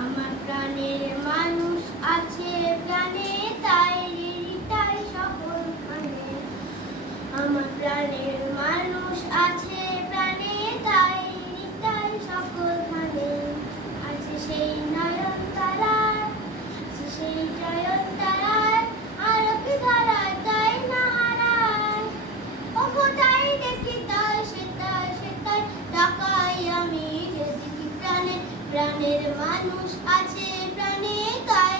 আমার প্রাণের মানুষ আছে প্রাণে তাই তাই সকল আমার প্রাণের মানুষ আছে মানুষ আছে প্রাণে তাই